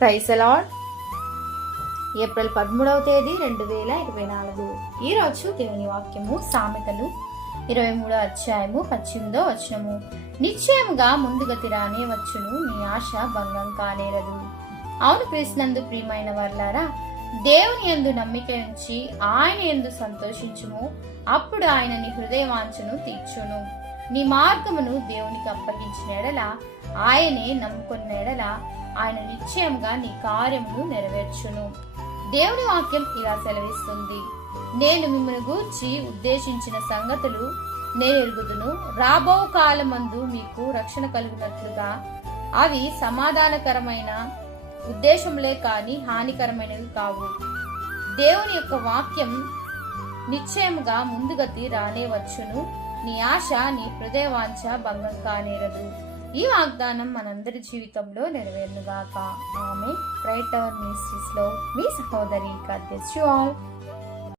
Praise the Lord. April 13వ తేదీ 2024. ఈరోజు దేవుని వాక్యము సామెతలు 23వ అధ్యాయము 18వ వచనము. నిశ్చయముగా ముందుగతి రానే వచ్చును, నీ ఆశ భంగం కానేరదు. అవును క్రీస్తునందు ప్రియమైన వారలారా, దేవుని యందు నమ్మిక ఉంచి ఆయన యందు సంతోషించుము, అప్పుడు ఆయన నీ హృదయవాంఛను తీర్చును. నీ మార్గమును దేవునికి అప్పగించిన ఎడల, ఆయనే నమ్ముకున్న ఎడల ఆయన నిశ్చయంగా నీ కార్యమును నెరవేర్చును. దేవుని వాక్యం ఇలా సెలవిస్తుంది: నేను మిమ్మల్ని గూర్చి ఉద్దేశించిన సంగతులు నేను ఎరుగుదును, రాబో కాలమందు మీకు రక్షణ కలుగునట్లుగా అవి సమాధానకరమైన ఉద్దేశములే కాని హానికరమైనవి కావు. దేవుని యొక్క వాక్యం నిశ్చయముగా ముందుగతి రానే వచ్చును, నీ ఆశ నీ హృదయవాంఛ భంగం కానేరదు. ఈ వాగ్దానం మనందరి జీవితంలో నెరవేరునుగాక. ఆమేన్. రైటర్ మినిస్ట్రీస్ లో మీ సహోదరి. God bless you all.